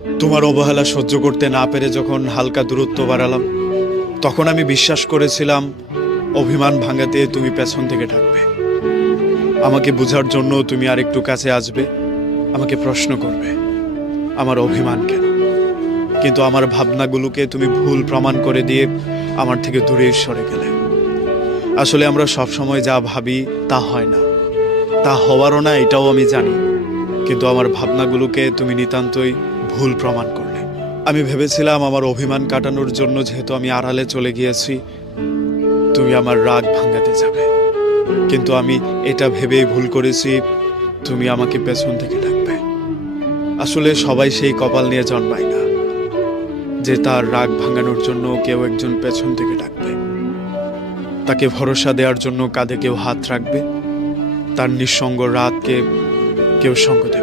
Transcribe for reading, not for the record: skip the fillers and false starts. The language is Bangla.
তোমার অবহেলা সহ্য করতে না পেরে যখন হালকা দূরত্ব বাড়ালাম, তখন আমি বিশ্বাস করেছিলাম অভিমান ভাঙাতে তুমি পেছন থেকে ডাকবে, আমাকে বোঝার জন্য তুমি আরেকটু কাছে আসবে, আমাকে প্রশ্ন করবে আমার অভিমান কেন। কিন্তু আমার ভাবনাগুলোকে তুমি ভুল প্রমাণ করে দিয়ে আমার থেকে দূরে সরে গেলে। আসলে আমরা সবসময় যা ভাবি তা হয় না, তা হওয়ারও না, এটাও আমি জানি। কিন্তু আমার ভাবনাগুলোকে তুমি নিতান্তই ভুল প্রমাণ করলে। আমি ভেবেছিলাম আমার অভিমান কাটানোর জন্য, যেহেতু আমি আড়ালে চলে গিয়েছি, তুমি আমার রাগ ভাঙাতে যাবে। কিন্তু আমি এটা ভেবেই ভুল করেছি তুমি আমাকে পেছন থেকে ডাকবে। আসলে সবাই সেই কপাল নিয়ে জন্মায় না যে তার রাগ ভাঙানোর জন্য কেউ একজন পেছন থেকে ডাকবে, তাকে ভরসা দেওয়ার জন্য কাঁধে কেউ হাত রাখবে, তার নিঃসঙ্গ রাতকে কেউ সঙ্গ দেবে।